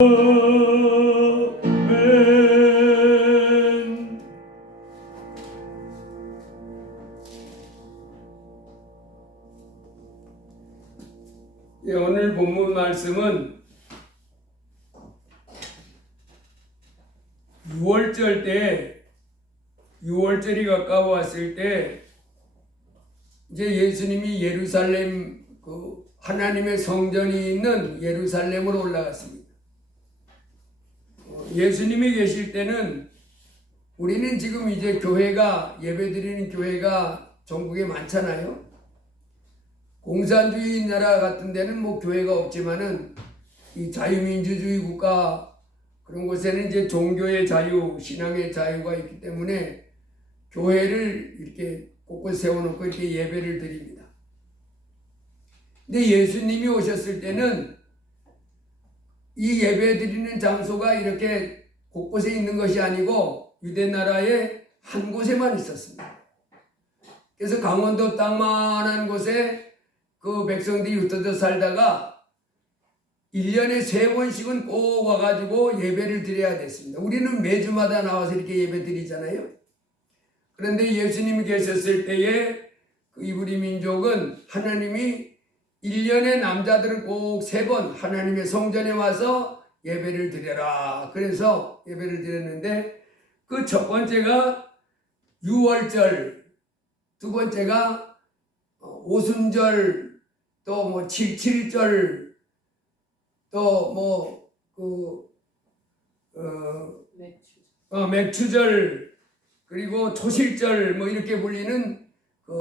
오늘 본문 말씀은 6월절이 가까워 왔을 때 이제 예수님이 예루살렘 하나님의 성전이 있는 예루살렘으로 올라갔습니다. 예수님이 계실 때는 우리는 지금 이제 교회가 예배드리는 교회가 전국에 많잖아요. 공산주의 나라 같은 데는 뭐 교회가 없지만은 이 자유민주주의 국가 그런 곳에는 이제 종교의 자유, 신앙의 자유가 있기 때문에 교회를 이렇게 곳곳 세워놓고 이렇게 예배를 드립니다. 근데 예수님이 오셨을 때는 이 예배 드리는 장소가 이렇게 곳곳에 있는 것이 아니고 유대 나라의 한 곳에만 있었습니다. 그래서 강원도 땅만한 곳에 그 백성들이 흩어져 살다가 1년에 3번씩은 꼭 와가지고 예배를 드려야 됐습니다. 우리는 매주마다 나와서 이렇게 예배 드리잖아요. 그런데 예수님이 계셨을 때에 그 이브리 민족은 하나님이 1년에 남자들은 꼭 3번 하나님의 성전에 와서 예배를 드려라. 그래서 예배를 드렸는데 그 첫 번째가 6월절, 두 번째가 오순절, 또 뭐 77절, 또 뭐 맥추절, 그리고 초실절 뭐 이렇게 불리는 그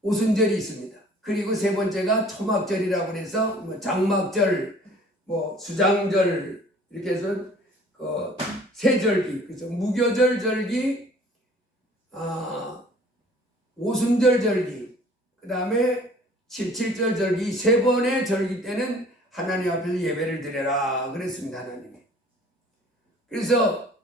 오순절이 있습니다. 그리고 세 번째가 초막절이라고 해서 뭐 장막절, 뭐 수장절 이렇게 해서 그 세절기, 그래서 무교절 절기, 오순절 절기, 그 다음에 77절 절기, 3번의 절기 때는 하나님 앞에서 예배를 드려라 그랬습니다. 하나님이. 그래서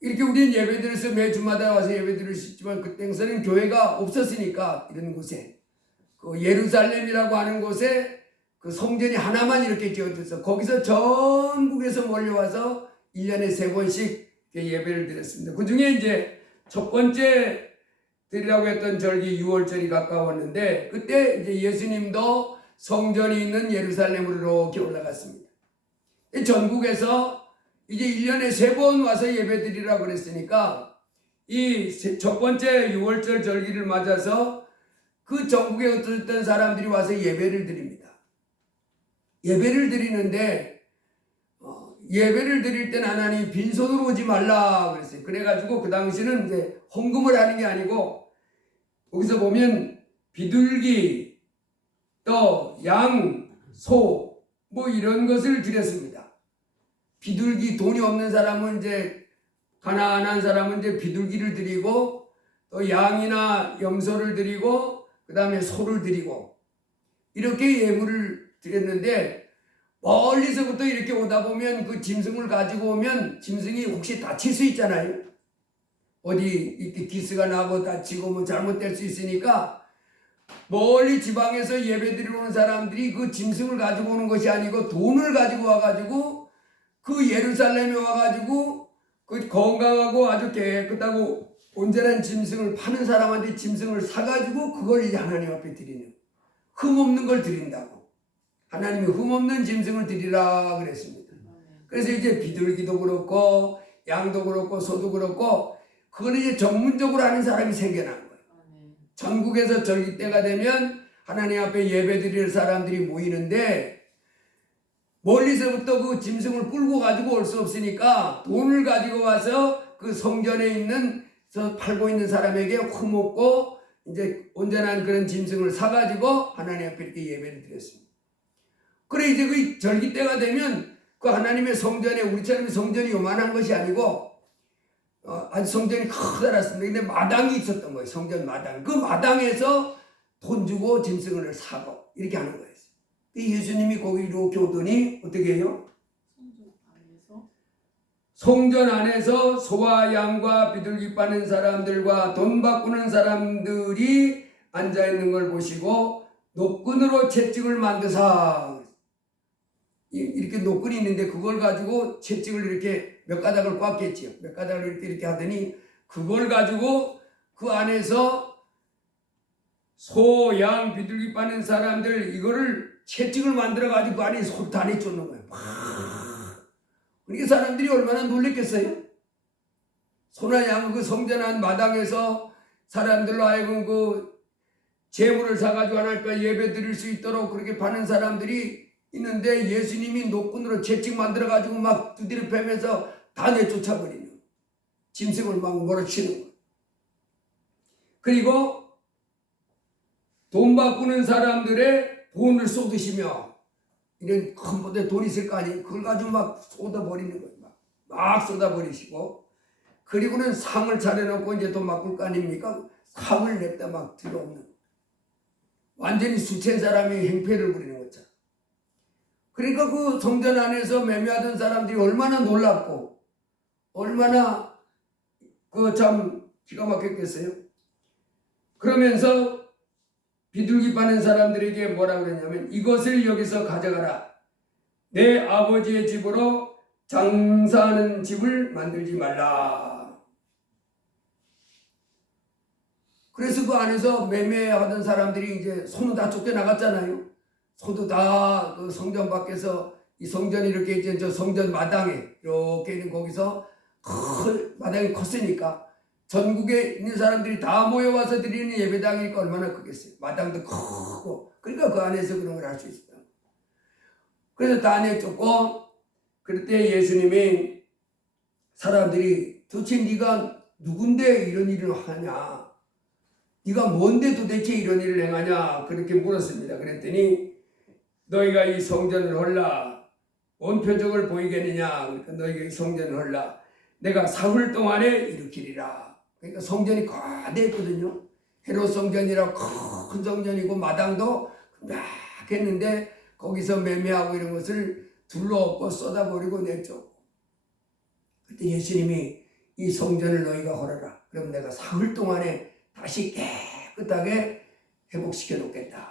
이렇게 우리는 예배 드려서 매주마다 와서 예배 드릴 수 있지만 그때는 교회가 없었으니까 이런 곳에 그 예루살렘이라고 하는 곳에 그 성전이 하나만 이렇게 지어져서 거기서 전국에서 몰려와서 1년에 3번씩 예배를 드렸습니다. 그 중에 이제 첫 번째 드리라고 했던 절기 6월절이 가까웠는데 그때 이제 예수님도 성전이 있는 예루살렘으로 이렇게 올라갔습니다. 전국에서 이제 1년에 3번 와서 예배 드리라고 그랬으니까 이 첫 번째 6월절 절기를 맞아서 그 전국에 어떤 사람들이 와서 예배를 드립니다. 예배를 드리는데 예배를 드릴 땐 하나님 빈손으로 오지 말라 그랬어요. 그래가지고 그 당시는 이제 헌금을 하는 게 아니고 거기서 보면 비둘기, 또 양, 소 뭐 이런 것을 드렸습니다. 비둘기, 돈이 없는 사람은 이제 가난한 사람은 이제 비둘기를 드리고 또 양이나 염소를 드리고 그 다음에 소를 드리고 이렇게 예물을 드렸는데 멀리서부터 이렇게 오다 보면 그 짐승을 가지고 오면 짐승이 혹시 다칠 수 있잖아요. 어디 이렇게 기스가 나고 다치고 뭐 잘못될 수 있으니까 멀리 지방에서 예배 드리러 오는 사람들이 그 짐승을 가지고 오는 것이 아니고 돈을 가지고 와가지고 그 예루살렘에 와가지고 그 건강하고 아주 깨끗하고 온전한 짐승을 파는 사람한테 짐승을 사가지고 그걸 이제 하나님 앞에 드리는, 흠없는 걸 드린다고. 하나님이 흠없는 짐승을 드리라 그랬습니다. 그래서 이제 비둘기도 그렇고 양도 그렇고 소도 그렇고 그걸 이제 전문적으로 하는 사람이 생겨난 거예요. 전국에서 절기 때가 되면 하나님 앞에 예배 드릴 사람들이 모이는데 멀리서부터 그 짐승을 끌고 가지고 올 수 없으니까 돈을 가지고 와서 그 성전에 있는 팔고 있는 사람에게 흠없고 이제 온전한 그런 짐승을 사가지고 하나님 앞에 이렇게 예배를 드렸습니다. 그래 이제 그 절기 때가 되면 그 하나님의 성전에 우리처럼 성전이 요만한 것이 아니고 아주 성전이 커다랗습니다. 근데 마당이 있었던 거예요. 성전 마당. 그 마당에서 돈 주고 짐승을 사고 이렇게 하는 거예요. 예수님이 거기 이렇게 오더니 어떻게 해요? 성전 안에서 소와 양과 비둘기 빠는 사람들과 돈 바꾸는 사람들이 앉아있는 걸 보시고 노끈으로 채찍을 만드사 이렇게 노끈이 있는데 그걸 가지고 채찍을 이렇게 몇 가닥을 꽉겠지요. 몇 가닥을 이렇게 하더니 그걸 가지고 그 안에서 소, 양, 비둘기 빠는 사람들 이거를 채찍을 만들어 가지고 그 안에 소를 다 내쫓는 거예요. 그러니까 사람들이 얼마나 놀랬겠어요? 소나 양 그 성전 안 마당에서 사람들로 하여금 그 재물을 사가지고 하나님께 예배 드릴 수 있도록 그렇게 파는 사람들이 있는데 예수님이 노끈으로 채찍 만들어 가지고 막 두드려 패면서 다 내쫓아버리는 짐승을 막 몰아치는 거예요. 그리고 돈 바꾸는 사람들의 돈을 쏟으시며 이런 큰 보대 돈 있을 거 아니에요. 그걸 가지고 막 쏟아버리는 거예요. 막 쏟아버리시고 그리고는 상을 차려놓고 이제 돈 바꿀 거 아닙니까? 상을 냅다 막 들어옵는 거예요. 완전히 수천 사람이 행패를 부리는 것처럼. 그러니까 그 성전 안에서 매매하던 사람들이 얼마나 놀랍고 얼마나 그 참 기가 막혔겠어요. 그러면서 비둘기 파는 사람들에게 뭐라 그랬냐면 이것을 여기서 가져가라. 내 아버지의 집으로 장사하는 집을 만들지 말라. 그래서 그 안에서 매매하던 사람들이 이제 소는 다 쫓겨나갔잖아요. 소도 다 그 성전 밖에서 이 성전이 이렇게 이제 저 성전 마당에 이렇게 있는 거기서 큰 마당이 컸으니까 전국에 있는 사람들이 다 모여와서 드리는 예배당이니까 얼마나 크겠어요. 마당도 크고 그러니까 그 안에서 그런 걸 할 수 있었다. 그래서 다 내쫓고 그럴 때 예수님이 사람들이 도대체 네가 누군데 이런 일을 하냐? 네가 뭔데 도대체 이런 일을 행하냐? 그렇게 물었습니다. 그랬더니 너희가 이 성전을 헐라 온 표적을 보이겠느냐? 그러니까 너희가 이 성전을 헐라 내가 사흘 동안에 일으키리라. 그러니까 성전이 거대했거든요. 헤롯 성전이라 큰 성전이고 마당도 막 했는데 거기서 매매하고 이런 것을 둘러엎고 쏟아버리고 내쫓고 그때 예수님이 이 성전을 너희가 헐어라. 그럼 내가 사흘 동안에 다시 깨끗하게 회복시켜 놓겠다.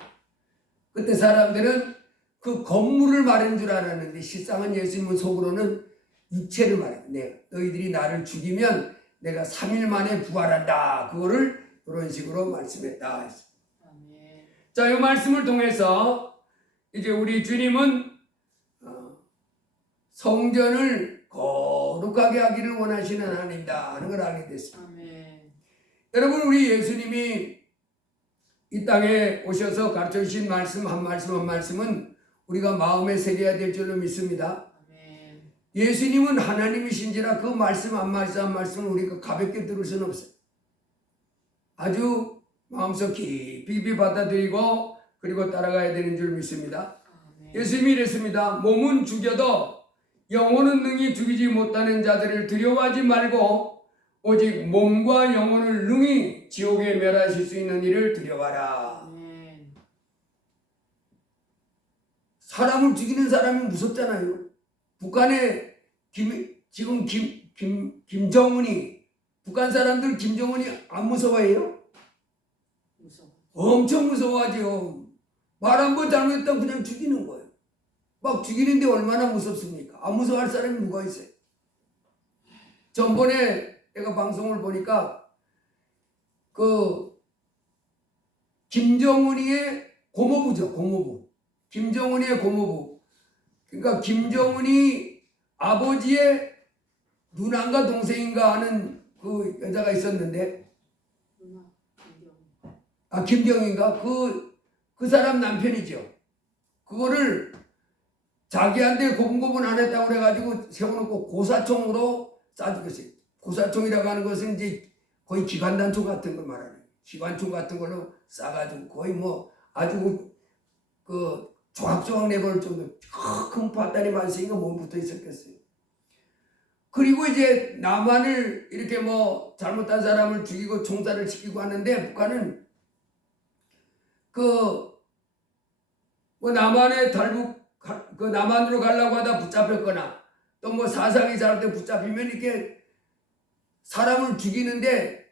그때 사람들은 그 건물을 말하는 줄 알았는데 실상은 예수님은 속으로는 육체를 말해요. 너희들이 나를 죽이면 내가 3일 만에 부활한다. 그거를 이런 식으로 말씀했다. 아멘. 자, 이 말씀을 통해서 이제 우리 주님은 성전을 거룩하게 하기를 원하시는 하나님이다 하는 걸 알게 됐습니다. 아멘. 여러분 우리 예수님이 이 땅에 오셔서 가르쳐 주신 말씀 한 말씀 한 말씀은 우리가 마음에 새겨야 될 줄로 믿습니다. 아멘. 예수님은 하나님이신지라 그 말씀 한 말씀 한 말씀을 우리가 가볍게 들을 수는 없어요. 아주 마음속 깊이 받아들이고 그리고 따라가야 되는 줄 믿습니다. 아멘. 예수님이 이랬습니다. 몸은 죽여도 영혼은 능히 죽이지 못하는 자들을 두려워하지 말고 오직 몸과 영혼을 능히 지옥에 멸하실 수 있는 일을 두려워하라. 아멘. 사람을 죽이는 사람이 무섭잖아요. 북한에 지금 김정은이 북한 사람들 김정은이 안 무서워해요? 무서워. 엄청 무서워하죠. 말 한 번 잘못했다면 그냥 죽이는 거예요. 막 죽이는데 얼마나 무섭습니까? 안 무서워할 사람이 누가 있어요? 전번에 내가 방송을 보니까 그 김정은이의 고모부죠. 고모부. 김정은이의 고모부. 그러니까 김정은이 아버지의 누나인가 동생인가 하는 그 여자가 있었는데 김경인가? 그 사람 남편이죠. 그거를 자기한테 고분고분 안 했다고 그래가지고 세워놓고 고사총으로 쏴죽였어요. 고사총이라고 하는 것은 이제 거의 기관단총 같은 걸 말하는 거예요. 기관총 같은 걸로 쏴가지고 거의 뭐 아주 그 조각조각 내버릴 정도 큰 파단이 많으니까 몸 붙어 있었겠어요. 그리고 이제 남한을 이렇게 뭐 잘못한 사람을 죽이고 총살을 시키고 하는데 북한은 뭐 남한에 그 남한으로 가려고 하다 붙잡혔거나 또 뭐 사상이 잘못돼 붙잡히면 이렇게 사람을 죽이는데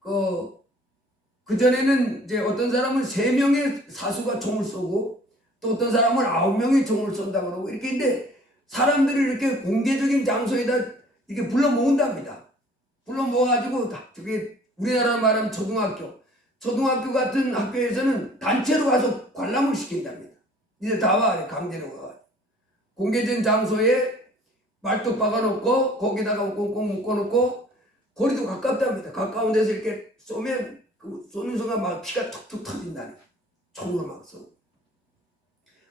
그 전에는 이제 어떤 사람은 3명의 사수가 총을 쏘고 또 어떤 사람은 9명이 총을 쏜다 그러고 이렇게 있는데 사람들을 이렇게 공개적인 장소에다 이렇게 불러 모은답니다. 불러 모아가지고 저게 우리나라 말하면 초등학교 같은 학교에서는 단체로 가서 관람을 시킨답니다. 이제 다 와 강제로 가. 공개적인 장소에 말뚝 박아놓고 거기다가 꽁꽁 묶어놓고 거리도 가깝답니다. 가까운 데서 이렇게 쏘면 그 쏘는 순간 막 피가 툭툭 터진다니 총으로 막 쏘고.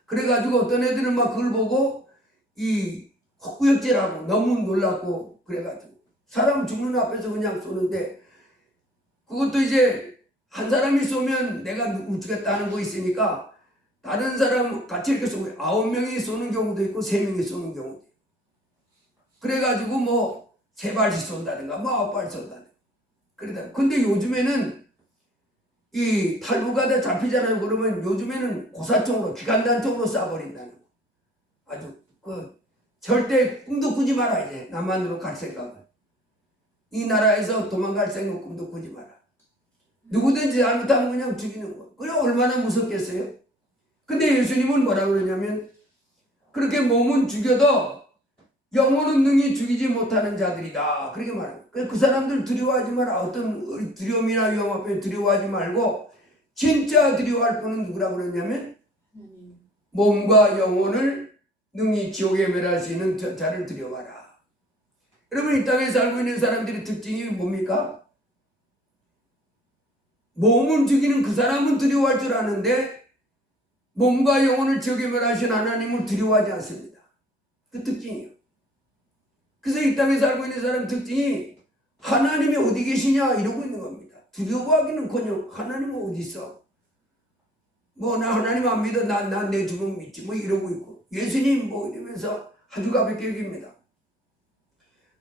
그래가지고 어떤 애들은 막 그걸 보고 이 헛구역질하고 너무 놀랐고 그래가지고 사람 죽는 앞에서 그냥 쏘는데 그것도 이제 한 사람이 쏘면 내가 우주겠다는 거 있으니까 다른 사람 같이 이렇게 쏘고 9명이 쏘는 경우도 있고 3명이 쏘는 경우도 있고 그래가지고 뭐 3발씩 쏜다든가 뭐 9발 쏜다든가 그러다. 근데 요즘에는 이 탈부가 다 잡히잖아요. 그러면 요즘에는 고사총으로 기관단총으로 쏴버린다는 거. 아주 그 절대 꿈도 꾸지 마라. 이제 남한으로 갈 생각은 이 나라에서 도망갈 생각 꿈도 꾸지 마라. 누구든지 잘못하면 그냥 죽이는 거. 그래 얼마나 무섭겠어요? 근데 예수님은 뭐라 그러냐면 그렇게 몸은 죽여도 영혼은 능히 죽이지 못하는 자들이다. 그렇게 말합니다. 그 사람들 두려워하지 마라. 어떤 두려움이나 위험 앞에 두려워하지 말고 진짜 두려워할 분은 누구라고 그러냐면 몸과 영혼을 능히 지옥에 멸할 수 있는 자를 두려워하라. 여러분 이 땅에 살고 있는 사람들의 특징이 뭡니까? 몸은 죽이는 그 사람은 두려워할 줄 아는데 몸과 영혼을 지옥에 멸하신 하나님을 두려워하지 않습니다. 그 특징이에요. 그래서 이 땅에 살고 있는 사람 특징이 하나님이 어디 계시냐 이러고 있는 겁니다. 두려워하기는커녕 하나님은 어디 있어? 뭐 나 하나님 안 믿어. 난 내 죽음 믿지 뭐 이러고 있고 예수님 뭐 이러면서 아주 가볍게 여깁니다.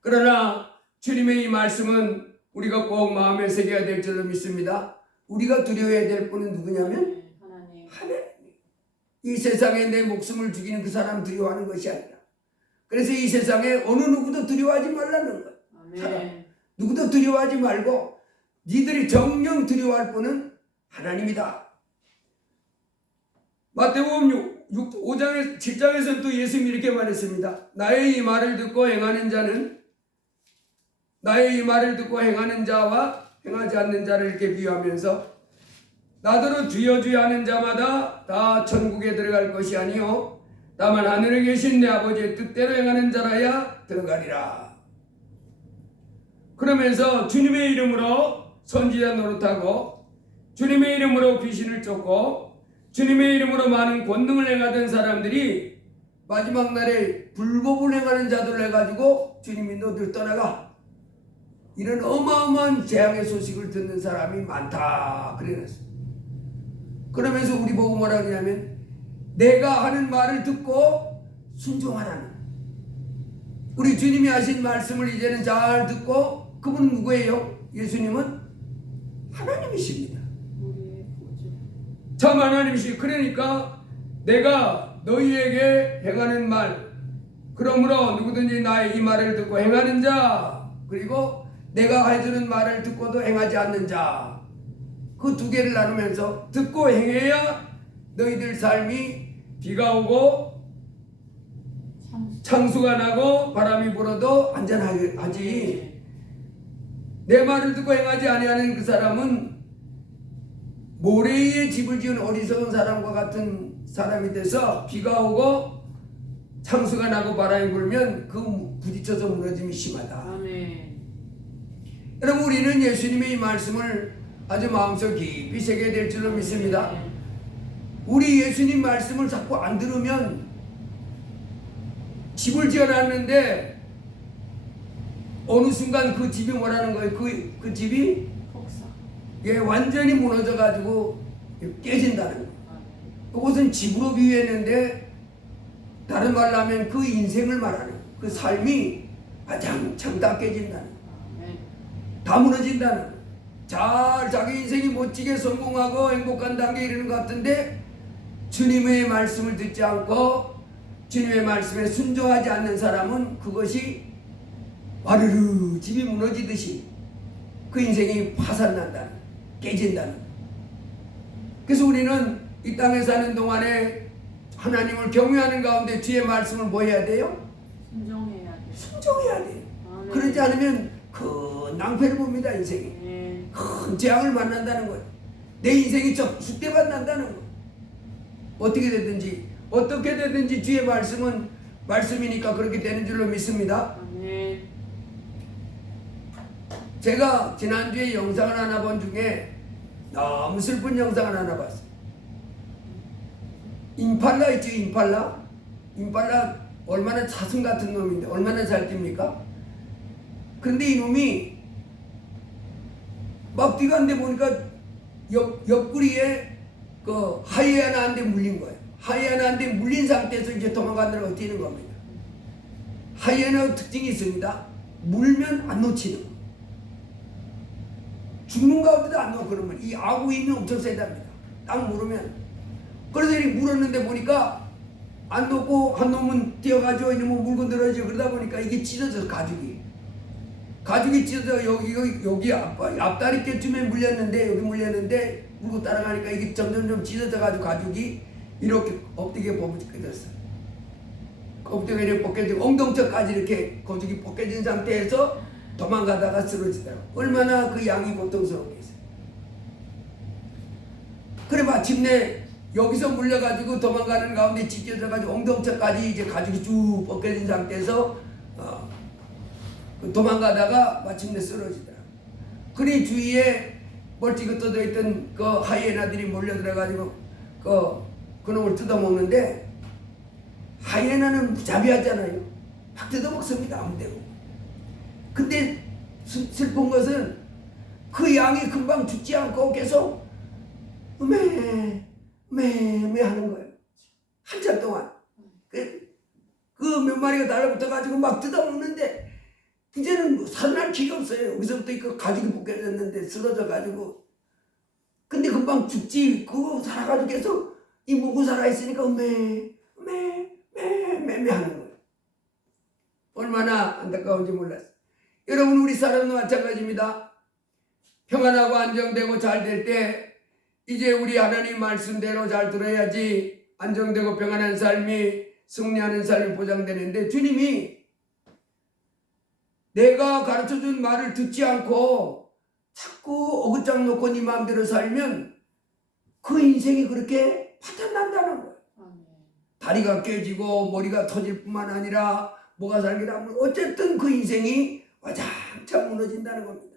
그러나 주님의 이 말씀은 우리가 꼭 마음에 새겨야 될 줄로 믿습니다. 우리가 두려워해야 될 분은 누구냐면 하나님. 이 세상에 내 목숨을 죽이는 그 사람 두려워하는 것이 아니라 그래서 이 세상에 어느 누구도 두려워하지 말라는 거예요. 누구도 두려워하지 말고 니들이 정녕 두려워할 분은 하나님이다. 마태복음 5장에 7장에서는 또 예수님이 이렇게 말했습니다. 나의 이 말을 듣고 행하는 자와 행하지 않는 자를 이렇게 비유하면서 나더러 주여 주여 하는 자마다 다 천국에 들어갈 것이 아니요 다만 하늘에 계신 내 아버지의 뜻대로 행하는 자라야 들어가리라. 그러면서 주님의 이름으로 선지자 노릇하고 주님의 이름으로 귀신을 쫓고 주님의 이름으로 많은 권능을 행하던 사람들이 마지막 날에 불법을 행하는 자들을 해가지고 주님이 너들 떠나가 이런 어마어마한 재앙의 소식을 듣는 사람이 많다 그래놨어요. 그러면서 우리 보고 뭐라 그러냐면 내가 하는 말을 듣고 순종하라는 우리 주님이 하신 말씀을 이제는 잘 듣고 그분은 누구예요? 예수님은 하나님이십니다. 참 하나님이시. 그러니까 내가 너희에게 행하는 말 그러므로 누구든지 나의 이 말을 듣고 행하는 자 그리고 내가 해주는 말을 듣고도 행하지 않는 자 그 두 개를 나누면서 듣고 행해야 너희들 삶이 비가 오고 창수가 나고 바람이 불어도 안전하지. 내 말을 듣고 행하지 아니하는 그 사람은 모래에 집을 지은 어리석은 사람과 같은 사람이 돼서 비가 오고 창수가 나고 바람이 불면 그 부딪혀서 무너짐이 심하다. 아멘. 여러분 우리는 예수님의 이 말씀을 아주 마음속 깊이 새겨야 될 줄로 믿습니다. 우리 예수님 말씀을 자꾸 안 들으면 집을 지어놨는데 어느 순간 그 집이 뭐라는 거예요? 그 집이 예, 완전히 무너져가지고 깨진다는 거예요. 그것은 집으로 비유했는데 다른 말로 하면 그 인생을 말하는 거예요. 그 삶이 아장창 다 깨진다는 거예요. 다 무너진다는 거예요. 잘 자기 인생이 멋지게 성공하고 행복한 단계에 이르는 것 같은데 주님의 말씀을 듣지 않고 주님의 말씀에 순종하지 않는 사람은 그것이 와르르 집이 무너지듯이 그 인생이 파산난다는 깨진다는. 그래서 우리는 이 땅에 사는 동안에 하나님을 경외하는 가운데 주의 말씀을 뭐 해야 돼요? 순종해야 돼. 순종해야 돼요. 아멘. 그러지 않으면 큰 낭패를 봅니다. 인생이 아멘. 큰 재앙을 만난다는 거예요. 내 인생이 숙대밭 난다는 거예요. 어떻게 되든지 주의 말씀은 말씀이니까 그렇게 되는 줄로 믿습니다. 아멘. 제가 지난주에 영상을 하나 본 중에 너무 슬픈 영상을 하나 봤어요. 임팔라 있죠, 임팔라? 임팔라 얼마나 자승 같은 놈인데 얼마나 잘 뜁니까? 그런데 이놈이 막 뛰가는데 보니까 옆구리에 그 하이에나한테 물린 거예요. 하이에나한테 물린 상태에서 이제 도망가느라고 뛰는 겁니다. 하이에나 특징이 있습니다. 물면 안 놓치는 거. 죽는 가운데도 안 놓고 그러면 이 아구 힘이 엄청 세답니다. 딱 물으면. 그래서 이렇게 물었는데 보니까 안 놓고 한 놈은 뛰어가지고 이놈은 물고 늘어지고 그러다 보니까 이게 찢어져서 가죽이 찢어져 여기 앞다리께쯤에 물렸는데 물고 따라가니까 이게 점점 찢어져 가지고 가죽이 이렇게 엎드게 벗겨졌어요. 엎드게 이렇게 벗겨지고 엉덩처까지 이렇게 가죽이 벗겨진 상태에서 도망가다가 쓰러지더라고. 얼마나 그 양이 고통스러웠겠어요. 그래 마침내 여기서 물려가지고 도망가는 가운데 찢겨져가지고 엉덩처까지 이제 가죽이 쭉 벗겨진 상태에서 도망가다가 마침내 쓰러지더라고. 그리 주위에 멀찍이 떠져 있던 그 하이에나들이 몰려들어가지고 그 놈을 뜯어먹는데 하이에나는 무자비하잖아요. 막 뜯어먹습니다. 아무데고. 근데 슬픈 것은 그 양이 금방 죽지 않고 계속 매 하는 거예요. 한참 동안. 그 몇 마리가 달라붙어가지고 막 뜯어먹는데 이제는 뭐 살아날 기가 없어요. 여기서부터 그 가죽이 벗겨졌는데 쓰러져가지고. 근데 금방 죽지. 그거 살아가지고 계속 이 목은 살아있으니까 매 하는 거예요. 얼마나 안타까운지 몰랐어요. 여러분 우리 사람도 마찬가지입니다. 평안하고 안정되고 잘 될 때 이제 우리 하나님 말씀대로 잘 들어야지 안정되고 평안한 삶이 승리하는 삶이 보장되는데 주님이 내가 가르쳐준 말을 듣지 않고 자꾸 어긋장 놓고 네 마음대로 살면 그 인생이 그렇게 파탄난다는 거예요. 다리가 깨지고 머리가 터질 뿐만 아니라 뭐가 살기라 어쨌든 그 인생이 와장창 무너진다는 겁니다.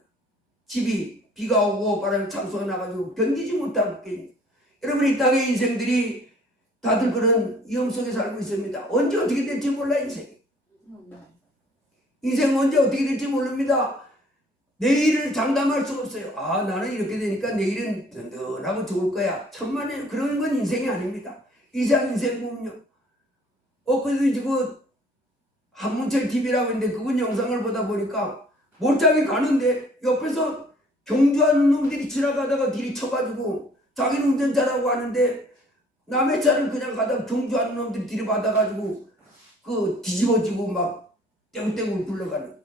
집이 비가 오고 바람이 창수가 나가지고 견디지 못하고 여러분 이 땅의 인생들이 다들 그런 위험 속에 살고 있습니다. 언제 어떻게 될지 몰라 인생이. 인생 언제 어떻게 될지 모릅니다. 내일을 장담할 수가 없어요. 나는 이렇게 되니까 내일은 든든하고 좋을 거야. 천만에 그런 건 인생이 아닙니다. 이상 인생 보면요. 엊그제도 지금 한문철 TV라고 있는데 그분 영상을 보다 보니까 몰장이 가는데 옆에서 경주하는 놈들이 지나가다가 뒤리 쳐가지고 자기는 운전 잘하고 하는데 남의 차를 그냥 가다가 경주하는 놈들이 뒤를 받아가지고 그 뒤집어지고 막 떼굴떼굴 굴러가는.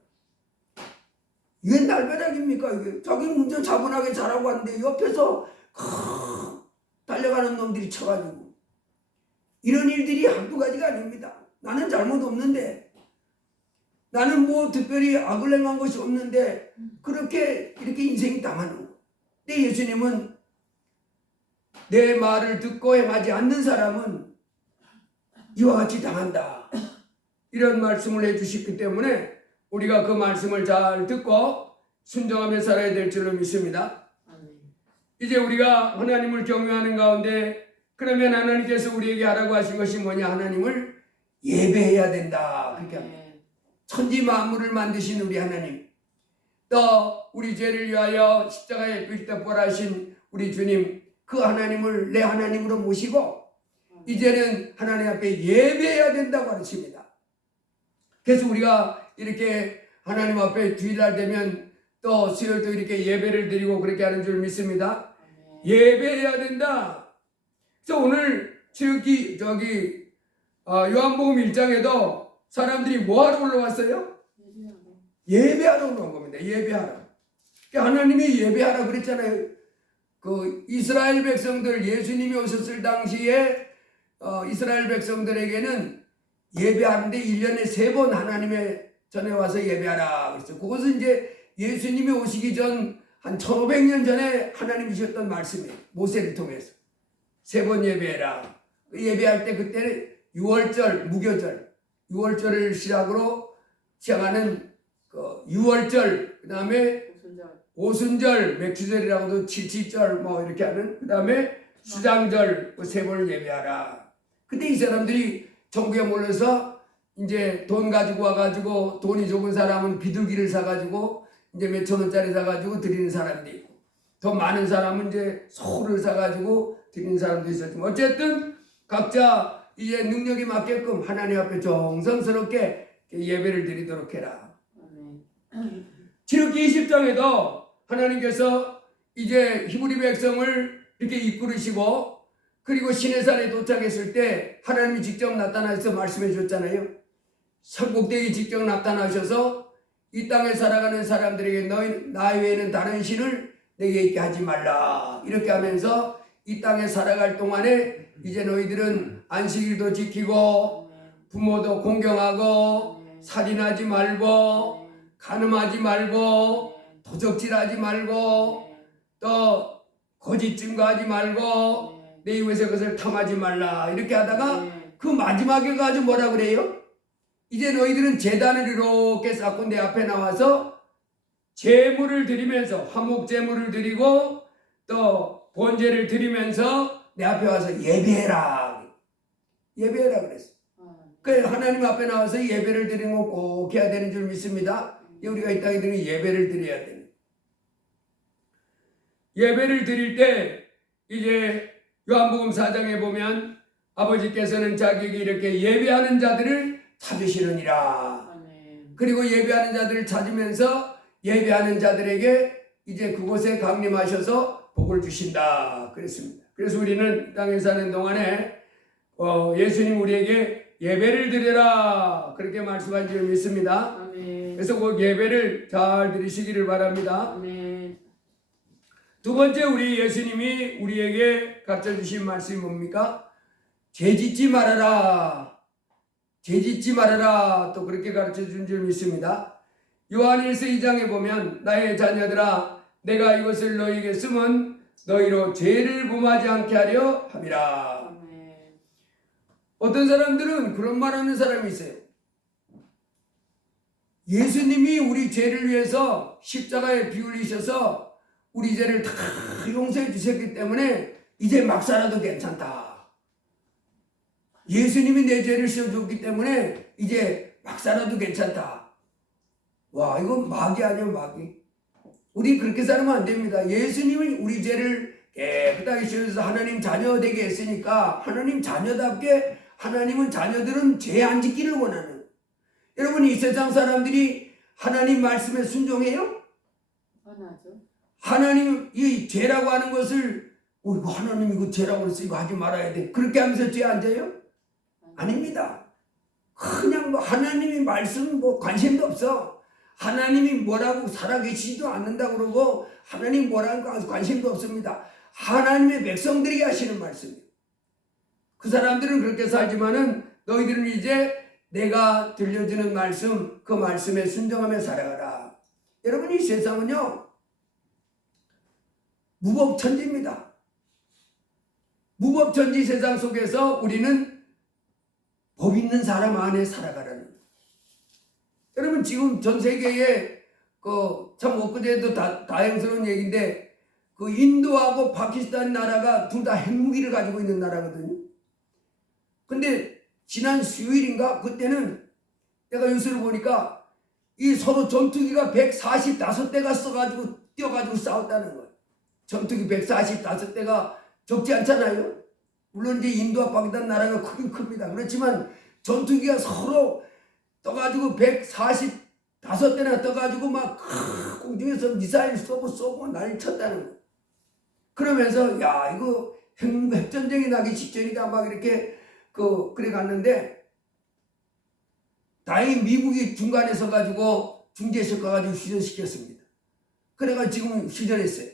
이게 날벼락입니까 이게. 자기는 운전 차분하게 잘하고 하는데 옆에서 달려가는 놈들이 쳐가지고. 이런 일들이 한두 가지가 아닙니다. 나는 잘못 없는데 나는 뭐 특별히 악을 행한 것이 없는데 그렇게 이렇게 인생이 당하는 거예요. 근데 예수님은 내 말을 듣고 행하지 않는 사람은 이와 같이 당한다. 이런 말씀을 해주셨기 때문에 우리가 그 말씀을 잘 듣고 순종하며 살아야 될 줄로 믿습니다. 이제 우리가 하나님을 경외하는 가운데 그러면 하나님께서 우리에게 하라고 하신 것이 뭐냐? 하나님을 예배해야 된다. 그렇게 합니다. 천지 만물을 만드신 우리 하나님, 또 우리 죄를 위하여 십자가에 부활하신 우리 주님, 그 하나님을 내 하나님으로 모시고 이제는 하나님 앞에 예배해야 된다고 하십니다. 그래서 우리가 이렇게 하나님 앞에 주일날 되면 또 수요일도 이렇게 예배를 드리고 그렇게 하는 줄 믿습니다. 예배해야 된다. 그래서 오늘 요한복음 1장에도 사람들이 뭐하러 올라왔어요? 예배하러 올라온 겁니다. 예배하러. 그러니까 하나님이 예배하라 그랬잖아요. 그 이스라엘 백성들 예수님이 오셨을 당시에 이스라엘 백성들에게는 예배하는데 1년에 3번 하나님의 전에 와서 예배하라 그랬어요. 그것은 이제 예수님이 오시기 전 한 1500년 전에 하나님이 주셨던 말씀이에요. 모세를 통해서 3번 예배해라. 예배할 때 그때는 6월절 무교절 6월절을 시작하는 6월절, 그 다음에 오순절, 맥주절이라고도 칠칠절 뭐 이렇게 하는, 그 다음에 수장절 3번을 예배하라. 근데 이 사람들이 전국에 몰려서 이제 돈 가지고 와가지고 돈이 적은 사람은 비둘기를 사가지고 이제 몇천 원짜리 사가지고 드리는 사람도 있고, 더 많은 사람은 이제 소를 사가지고 드리는 사람도 있었지만 어쨌든 각자 이제 능력이 맞게끔 하나님 앞에 정성스럽게 예배를 드리도록 해라. 출애굽기 20장에도 하나님께서 이제 히브리 백성을 이렇게 이끌으시고, 그리고 시내산에 도착했을 때 하나님이 직접 나타나셔서 말씀해 주셨잖아요. 산꼭대기에 직접 나타나셔서 이 땅에 살아가는 사람들에게 너희 나 외에는 다른 신을 내게 있게 하지 말라, 이렇게 하면서 이 땅에 살아갈 동안에 이제 너희들은 안식일도 지키고 부모도 공경하고 살인하지 말고 간음하지 말고 도적질하지 말고 또 거짓 증거하지 말고 내 이웃의 것을 탐하지 말라, 이렇게 하다가 그 마지막에 가서 뭐라 그래요? 이제 너희들은 제단을 이렇게 쌓고 내 앞에 나와서 제물을 드리면서 화목 제물을 드리고 또 번제를 드리면서 내 앞에 와서 예배해라. 예배해라 그랬어. 그 하나님 앞에 나와서 예배를 드리는 거 꼭 해야 되는 줄 믿습니다. 우리가 이 땅에 들으면 예배를 드려야 되는. 예배를 드릴 때 이제 요한복음 4장에 보면 아버지께서는 자기에게 이렇게 예배하는 자들을 찾으시느니라. 그리고 예배하는 자들을 찾으면서 예배하는 자들에게 이제 그곳에 강림하셔서 복을 주신다 그랬습니다. 그래서 우리는 이 땅에 사는 동안에 예수님 우리에게 예배를 드려라 그렇게 말씀한 줄 믿습니다. 아멘. 그래서 그 예배를 잘 드리시기를 바랍니다. 아멘. 두 번째, 우리 예수님이 우리에게 가르쳐 주신 말씀이 뭡니까? 죄짓지 말아라. 죄짓지 말아라. 또 그렇게 가르쳐 준 줄 믿습니다. 요한일서 2장에 보면 나의 자녀들아 내가 이것을 너희에게 쓰면 너희로 죄를 범하지 않게 하려 함이라. 아멘. 어떤 사람들은 그런 말하는 사람이 있어요. 예수님이 우리 죄를 위해서 십자가에 피 흘리셔서 우리 죄를 다 용서해 주셨기 때문에 이제 막 살아도 괜찮다. 예수님이 내 죄를 씌워줬기 때문에 이제 막 살아도 괜찮다. 와, 이건 마귀 아니야, 마귀. 우리 그렇게 살면 안 됩니다. 예수님이 우리 죄를 깨끗하게 씌워줘서 하나님 자녀 되게 했으니까 하나님 자녀답게 하나님은 자녀들은 죄 안 짓기를 원하는. 여러분, 이 세상 사람들이 하나님 말씀에 순종해요? 안 하죠. 하나님 이 죄라고 하는 것을 이거 하나님 이거 죄라고 그랬어 이거 하지 말아야 돼 그렇게 하면서 죄 안 져요? 아닙니다. 그냥 뭐 하나님이 말씀 뭐 관심도 없어. 하나님이 뭐라고 살아계시지도 않는다 그러고 하나님 뭐라고 관심도 없습니다. 하나님의 백성들에게 하시는 말씀이에요. 그 사람들은 그렇게 살지만은 너희들은 이제 내가 들려주는 말씀 그 말씀에 순종하며 살아가라. 여러분, 이 세상은요 무법천지입니다. 무법천지 세상 속에서 우리는 법 있는 사람 안에 살아가라는. 여러분, 지금 전 세계에 참 엊그제도 다행스러운 얘기인데 인도하고 파키스탄 나라가 둘 다 핵무기를 가지고 있는 나라거든요. 근데 지난 수요일인가 그때는 내가 뉴스를 보니까 이 서로 전투기가 145대가 써가지고 뛰어가지고 싸웠다는 거예요. 전투기 145대가 적지 않잖아요. 물론 이제 인도와 파키스탄 나라가 크긴 큽니다. 그렇지만 전투기가 서로 떠가지고 145대나 떠가지고 막 공중에서 미사일 쏘고 난리 쳤다는 거예요. 그러면서 야 이거 핵전쟁이 나기 직전이다 막 이렇게 그래 갔는데 다행히 미국이 중간에 서가지고 중재에서 가가지고 휴전시켰습니다. 그래가 지금 휴전했어요.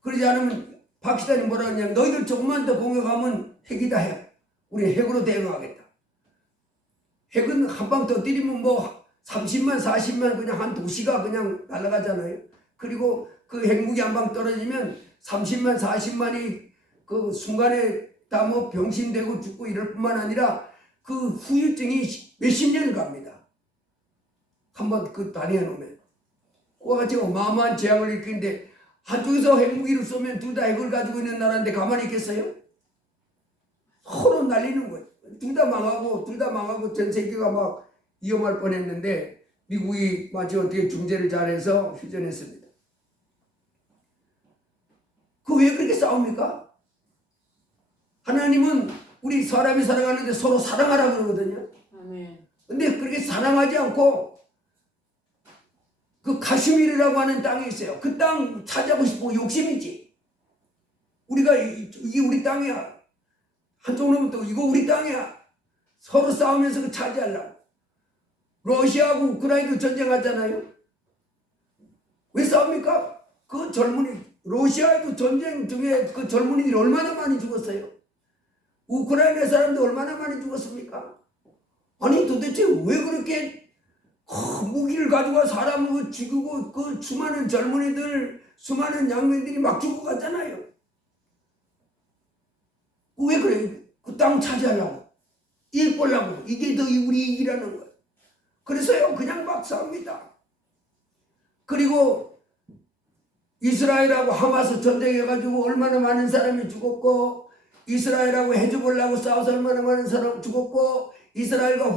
그러지 않으면 파키스탄이 뭐라 그러냐면 너희들 조금만 더 공격하면 핵이다 해. 우리 핵으로 대응하겠다. 핵은 한 방 터뜨리면 뭐 30만 40만 그냥 한 도시가 그냥 날아가잖아요. 그리고 그 핵무기 한 방 떨어지면 30만 40만이 그 순간에 다 뭐 병신되고 죽고 이럴 뿐만 아니라 그 후유증이 몇십 년을 갑니다. 한번 그 단위해 놓으면. 그와 같이 어마어마한 재앙을 일으키는데 한쪽에서 핵무기를 쏘면 둘 다 핵을 가지고 있는 나라인데 가만히 있겠어요? 서로 날리는 거예요. 둘 다 망하고 전 세계가 막 위험할 뻔했는데 미국이 마치 어떻게 중재를 잘해서 휴전했습니다. 그 왜 그렇게 싸웁니까? 하나님은 우리 사람이 살아가는데 서로 사랑하라 그러거든요. 근데 그렇게 사랑하지 않고 그 카슈미르라고 하는 땅이 있어요. 그 땅 차지하고 싶고 욕심이지. 우리가 이게 우리 땅이야. 한쪽 놈은 또 이거 우리 땅이야. 서로 싸우면서 그 차지하려고. 러시아하고 우크라이나도 전쟁하잖아요. 왜 싸웁니까? 그 젊은이 러시아에도 전쟁 중에 그 젊은이들이 얼마나 많이 죽었어요. 우크라이나 사람도 얼마나 많이 죽었습니까? 아니 도대체 왜 그렇게 무기를 가지고 사람을 죽이고 그 수많은 젊은이들 수많은 양민들이 막 죽어갔잖아요. 왜 그래요? 그 땅 차지하려고 이익 보려고. 이게 더 우리 이익이라는 거예요. 그래서요 그냥 막 싸웁니다. 그리고 이스라엘하고 하마스 전쟁해가지고 얼마나 많은 사람이 죽었고, 이스라엘하고 헤즈볼라하고 싸워서 얼마나 많은 사람 죽었고, 이스라엘과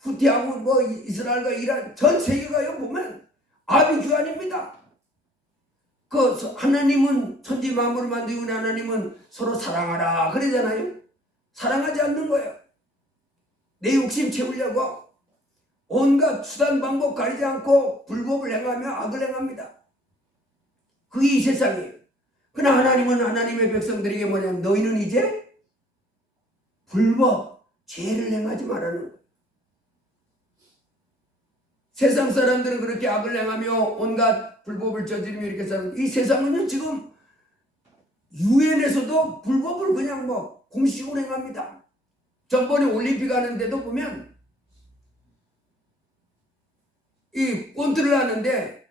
후티하고 뭐 이스라엘과 이란 전 세계가요 보면 아비규환입니다. 그 하나님은 천지 만물을 만들고 있는 하나님은 서로 사랑하라 그러잖아요. 사랑하지 않는 거예요. 내 욕심 채우려고 온갖 수단 방법 가리지 않고 불법을 행하며 악을 행합니다. 그게 이 세상이에요. 그러나 하나님은 하나님의 백성들에게 뭐냐면 너희는 이제 불법, 죄를 행하지 말라는 거예요. 세상 사람들은 그렇게 악을 행하며 온갖 불법을 저지르며 이렇게 사는 이 세상은요 지금 유엔에서도 불법을 그냥 뭐 공식으로 행합니다. 전번에 올림픽 하는데도 보면 이 꼰트를 하는데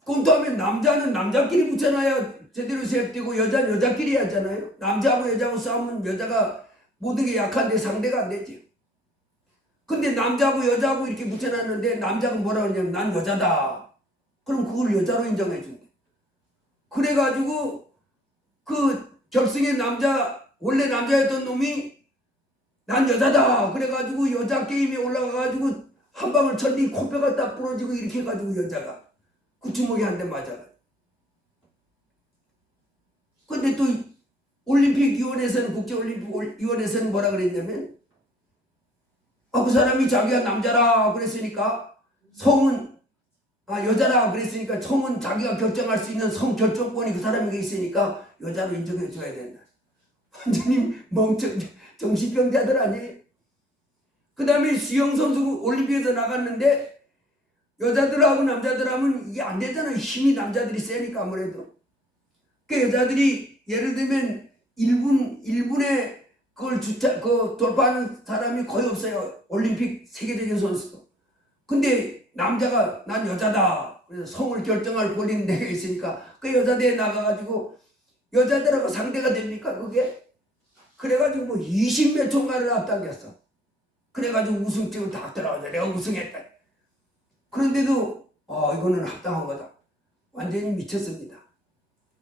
꼰트하면 남자는 남자끼리 붙여놔야 제대로 세입되고 여자는 여자끼리 하잖아요. 남자하고 여자하고 싸우면 여자가 모든 게 약한데 상대가 안 되지. 근데 남자하고 여자하고 이렇게 붙여놨는데 남자가 뭐라고 하냐면 난 여자다. 그럼 그걸 여자로 인정해 준대. 그래가지고 그 결승의 원래 남자였던 놈이 난 여자다. 그래가지고 여자 게임에 올라가가지고 한 방을 쳤더니 코뼈가 딱 부러지고 이렇게 해가지고 여자가 그 주먹이 한 대 맞아. 근데 또 올림픽위원회에서는 국제올림픽위원회에서는 뭐라 그랬냐면 그 사람이 자기가 남자라 그랬으니까 성은 여자라 그랬으니까 성은 자기가 결정할 수 있는 성 결정권이 그 사람에게 있으니까 여자로 인정해 줘야 된다. 완전히 정신병자들 아니에요. 그 다음에 수영선수 올림픽에서 나갔는데 여자들하고 남자들하면 이게 안 되잖아요. 힘이 남자들이 세니까 아무래도. 그 여자들이 예를 들면 1분에 그걸 돌파하는 사람이 거의 없어요. 올림픽 세계적인 선수도. 근데 남자가 난 여자다. 그래서 성을 결정할 권리는 내가 있으니까 그 여자대에 나가가지고 여자들하고 상대가 됩니까 그게? 그래가지고 뭐 20몇 초간을 앞당겼어. 그래가지고 우승증을 다 들어가죠. 내가 우승했다. 그런데도 이거는 합당한 거다. 완전히 미쳤습니다.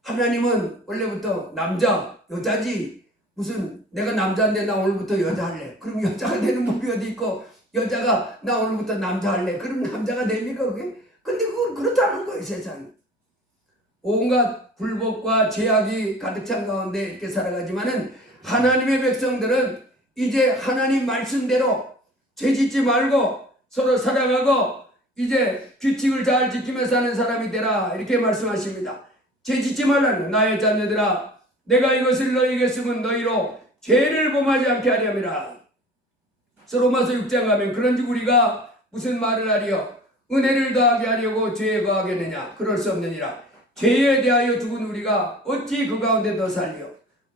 하나님은 원래부터 남자, 여자지 무슨 내가 남자인데 나 오늘부터 여자 할래. 그럼 여자가 되는 법이 어디 있고 여자가 나 오늘부터 남자 할래. 그럼 남자가 됩니까 그게? 근데 그건 그렇다는 거예요 세상이. 온갖 불법과 죄악이 가득 찬 가운데 이렇게 살아가지만은 하나님의 백성들은 이제 하나님 말씀대로 죄 짓지 말고 서로 사랑하고 이제 규칙을 잘 지키며 사는 사람이 되라 이렇게 말씀하십니다. 죄 짓지 말라는 나의 자녀들아 내가 이것을 너희에게 쓰면 너희로 죄를 범하지 않게 하렴이라. 로마서 6장 가면 그런즉 우리가 무슨 말을 하리요 은혜를 더하게 하려고 죄에 거하겠느냐 그럴 수 없느니라. 죄에 대하여 죽은 우리가 어찌 그 가운데 더 살리요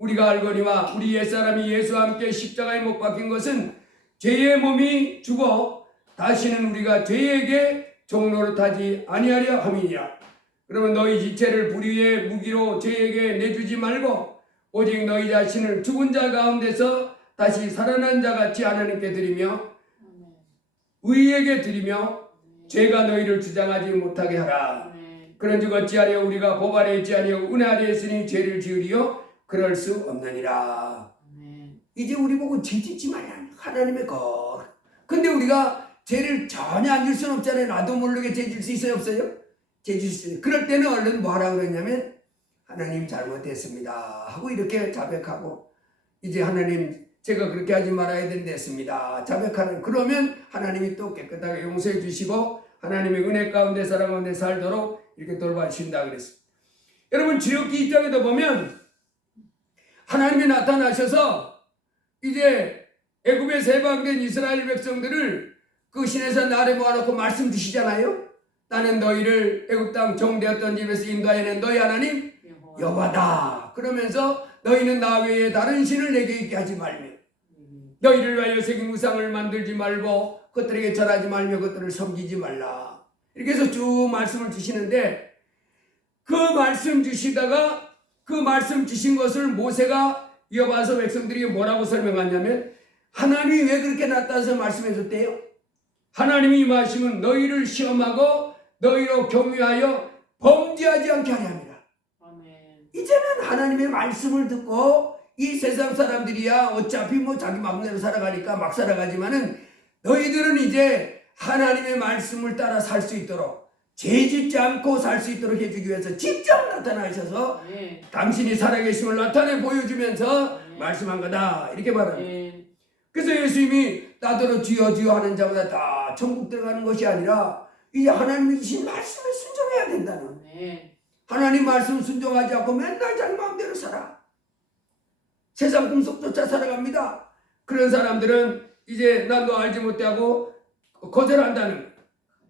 우리가 알거니와 우리 옛사람이 예수와 함께 십자가에 못 박힌 것은 죄의 몸이 죽어 다시는 우리가 죄에게 종노릇하지 아니하려 함이니라. 그러면 너희 지체를 불의의 무기로 죄에게 내주지 말고 오직 너희 자신을 죽은 자 가운데서 다시 살아난 자 같이 하나님께 드리며 의에게 드리며 죄가 너희를 주장하지 못하게 하라. 그런즉 어찌하려 우리가 법 아래 있지 아니하고 은혜 아래 있으니 죄를 지으리요 그럴 수 없느니라. 이제 우리 보고 죄 짓지 말라. 하나님의 것. 근데 우리가 죄를 전혀 안 질 수는 없잖아요. 나도 모르게 죄 질 수 있어요 없어요? 죄 질 수 있어요. 그럴 때는 얼른 뭐 하라 그러냐면 하나님 잘못했습니다 하고 이렇게 자백하고 이제 하나님 제가 그렇게 하지 말아야 된댔습니다. 자백하는 그러면 하나님이 또 깨끗하게 용서해 주시고 하나님의 은혜 가운데 사랑 가운데 살도록 이렇게 돌봐주신다 그랬어요. 여러분 출애굽기 2장에도 보면 하나님이 나타나셔서 이제 애굽에 세방된 이스라엘 백성들을 그 시내산 아래 모아놓고 말씀 주시잖아요. 나는 너희를 애굽 땅 종되었던 집에서 인도하여낸 너희 하나님 여호와다. 그러면서 너희는 나 외에 다른 신을 내게 있게 하지 말며 너희를 위하여 새긴 우상을 만들지 말고 그것들에게 절하지 말며 그것들을 섬기지 말라. 이렇게 해서 쭉 말씀을 주시는데 그 말씀 주시다가 그 말씀 주신 것을 모세가 이어봐서 백성들이 뭐라고 설명하냐면 하나님이 왜 그렇게 나타나서 말씀해 줬대요? 하나님이 이 말씀은 너희를 시험하고 너희로 경유하여 범죄하지 않게 하려 합니다. 이제는 하나님의 말씀을 듣고 이 세상 사람들이야 어차피 뭐 자기 마음대로 살아가니까 막 살아가지만은 너희들은 이제 하나님의 말씀을 따라 살 수 있도록 죄짓지 않고 살 수 있도록 해주기 위해서 직접 나타나셔서 당신이 살아계심을 나타내 보여주면서 말씀한 거다 이렇게 말합니다. 그래서 예수님이 나더러 주여 주여 하는 자마다 다 천국 들어가는 것이 아니라 이제 하나님이 주신 말씀에 순종해야 된다는 하나님 말씀 순종하지 않고 맨날 자기 마음대로 살아 세상 꿈속 쫓아 살아갑니다. 그런 사람들은 이제 난 너 알지 못하고 거절한다는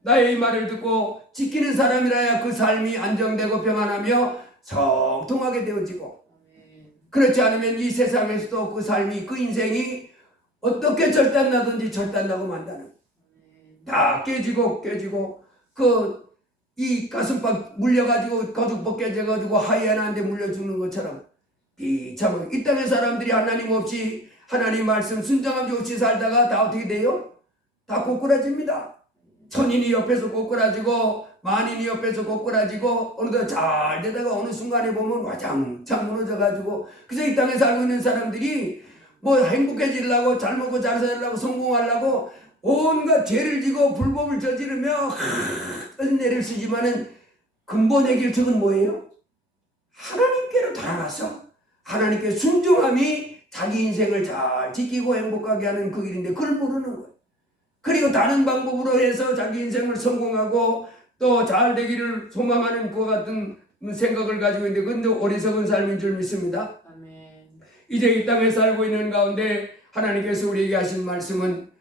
나의 이 말을 듣고 지키는 사람이라야 그 삶이 안정되고 평안하며 성통하게 되어지고 그렇지 않으면 이 세상에서도 그 삶이 그 인생이 어떻게 절단나든지 절단나고 만다는 다 깨지고 그 이 가슴팍 물려가지고 거죽 벗겨져가지고 하이에나한테 물려 죽는 것처럼 비참하게 이 땅의 사람들이 하나님 없이 하나님 말씀 순종함 없이 살다가 다 어떻게 돼요? 다 꼬꾸라집니다. 천인이 옆에서 꼬꾸라지고 만인이 옆에서 꼬꾸라지고 어느덧 잘 되다가 어느 순간에 보면 와장창 무너져가지고 그래서 이 땅에 살고 있는 사람들이 뭐 행복해지려고 잘 먹고 잘 살려고 성공하려고 온갖 죄를 지고 불법을 저지르며 은혜를 쓰지만은 근본의 길책은 뭐예요? 하나님께로 돌아가서 하나님께 순종함이 자기 인생을 잘 지키고 행복하게 하는 그 길인데 그걸 모르는 거예요. 그리고 다른 방법으로 해서 자기 인생을 성공하고 또 잘 되기를 소망하는 그 같은 생각을 가지고 있는데 그건 어리석은 삶인 줄 믿습니다. 이제 이 땅에 살고 있는 가운데 하나님께서 우리에게 하신 말씀은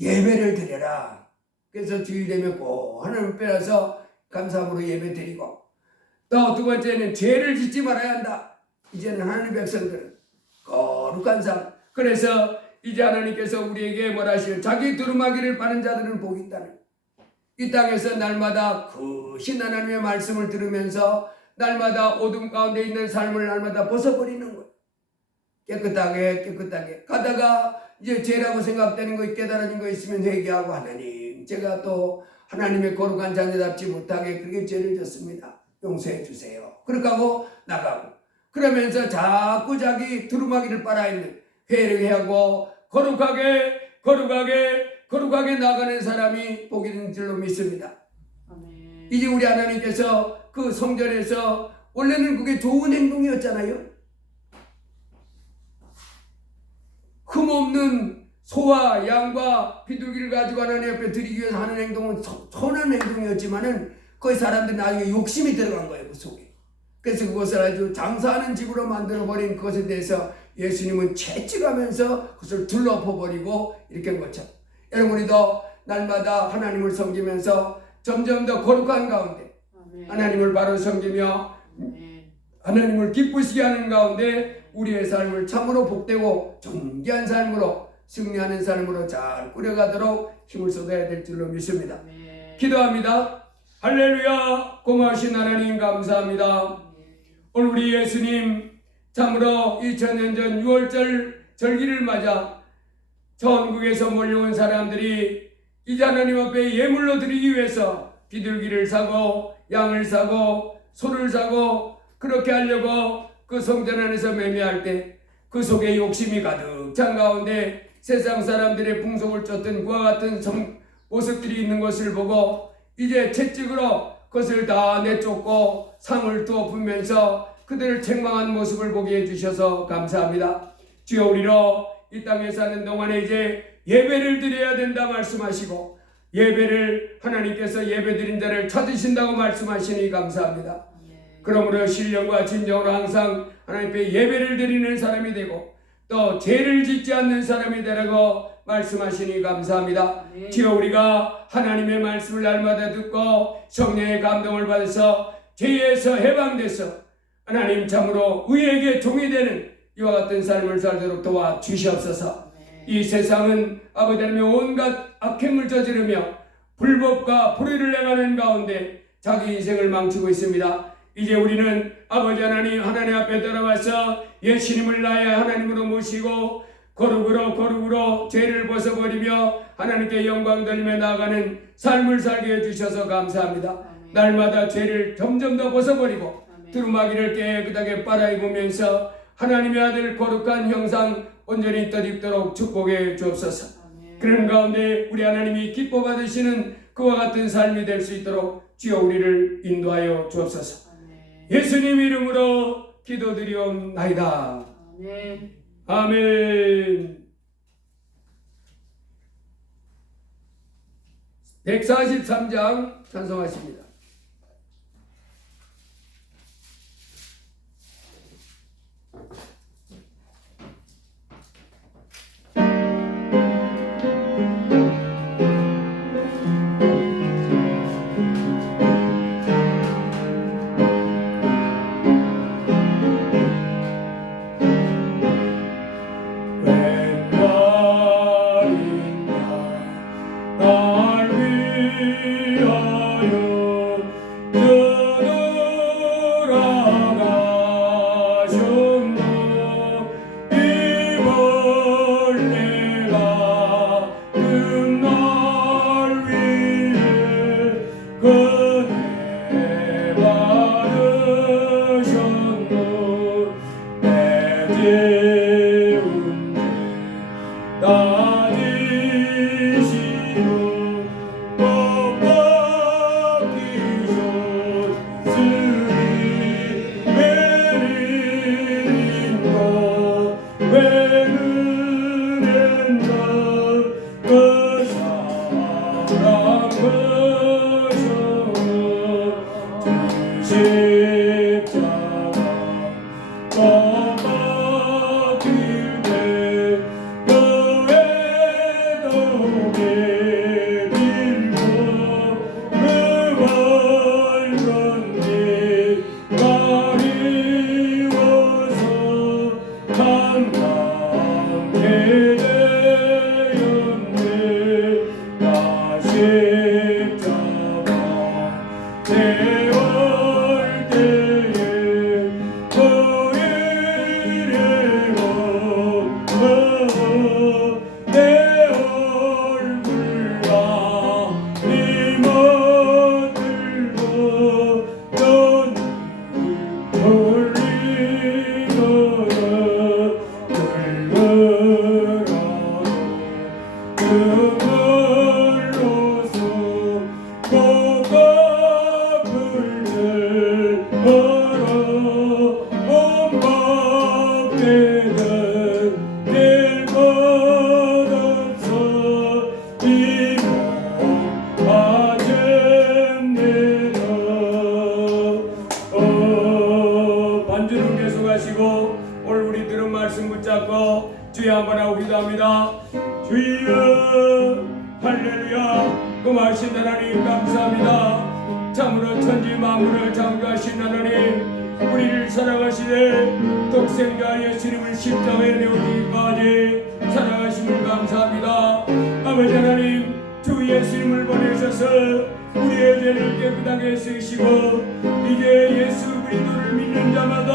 예배를 드려라. 그래서 주일 되면 꼭 하나님 빼서 감사함으로 예배 드리고 또 두 번째는 죄를 짓지 말아야 한다. 이제는 하나님 백성들은 거룩한 삶. 그래서 이제 하나님께서 우리에게 뭐라 하시요 자기 두루마기를 파는 자들은 복이 있다는 이 땅에서 날마다 크신 하나님의 말씀을 들으면서 날마다 어둠 가운데 있는 삶을 날마다 벗어버리는 거예요. 깨끗하게 가다가 이제 죄라고 생각되는 거 깨달아진 거 있으면 회개하고 하나님 제가 또 하나님의 거룩한 자녀답지 못하게 그렇게 죄를 졌습니다. 용서해 주세요. 그렇게 하고 나가고 그러면서 자꾸 자기 두루마기를 빨아있는 회를 하고 거룩하게 나가는 사람이 복이 있는 줄로 믿습니다. 이제 우리 하나님께서 그 성전에서 원래는 그게 좋은 행동이었잖아요. 흠없는 소와 양과 비둘기를 가지고 하나님 앞에 드리기 위해서 하는 행동은 선한 행동이었지만은 거기 사람들이 나중에 욕심이 들어간 거예요. 그 속에. 그래서 그것을 아주 장사하는 집으로 만들어버린 그것에 대해서 예수님은 채찍하면서 그것을 둘러엎어버리고 이렇게 한 것처럼 여러분 우리도 날마다 하나님을 섬기면서 점점 더 거룩한 가운데 하나님을 바로 섬기며 하나님을 기쁘시게 하는 가운데 우리의 삶을 참으로 복되고 존귀한 삶으로 승리하는 삶으로 잘 꾸려가도록 힘을 쏟아야 될 줄로 믿습니다. 기도합니다. 할렐루야. 고마우신 하나님 감사합니다. 오늘 우리 예수님 참으로 2000년 전 6월절 절기를 맞아 전국에서 몰려온 사람들이 이제 하나님 앞에 예물로 드리기 위해서 비둘기를 사고 양을 사고 소를 사고 그렇게 하려고 그 성전 안에서 매매할 때 그 속에 욕심이 가득 찬 가운데 세상 사람들의 풍속을 쫓던 그와 같은 모습들이 있는 것을 보고 이제 채찍으로 그것을 다 내쫓고 상을 두어 풀면서 그들을 책망한 모습을 보게 해주셔서 감사합니다. 주여, 우리로 이 땅에 사는 동안에 이제 예배를 드려야 된다 말씀하시고 예배를 하나님께서 예배드린 자를 찾으신다고 말씀하시니 감사합니다. 그러므로 신령과 진정으로 항상 하나님께 예배를 드리는 사람이 되고 또 죄를 짓지 않는 사람이 되라고 말씀하시니 감사합니다. 주여, 우리가 하나님의 말씀을 날마다 듣고 성령의 감동을 받아서 죄에서 해방돼서 하나님 참으로 의에게 종이 되는 이와 같은 삶을 살도록 도와주시옵소서. 이 세상은 아버지 하나님의 온갖 악행을 저지르며 불법과 불의를 행하는 가운데 자기 인생을 망치고 있습니다. 이제 우리는 아버지 하나님 앞에 돌아와서 예수님을 나의 하나님으로 모시고 거룩으로 죄를 벗어버리며 하나님께 영광 돌리며 나아가는 삶을 살게 해주셔서 감사합니다. 날마다 죄를 점점 더 벗어버리고 두루마기를 깨끗하게 빨아입으면서 하나님의 아들 거룩한 형상 온전히 떠입도록 축복해 주옵소서. 그런 가운데 우리 하나님이 기뻐 받으시는 그와 같은 삶이 될 수 있도록 주여 우리를 인도하여 주옵소서. 예수님 이름으로 기도드리옵나이다. 아멘. 143장 찬송하십니다. 주여 한번 하고 기도합니다. 주여 할렐루야. 고마우신 하나님 감사합니다. 참으로 천지 만물을 창조하신 하나님, 우리를 사랑하시되 독생자 예수님을 십자가에 내어주기까지 사랑하심을 감사합니다. 아버지 하나님, 주 예수님을 보내셔서 우리의 죄를 깨끗하게 쓰시고 이제 예수 그리스도를 믿는 자마다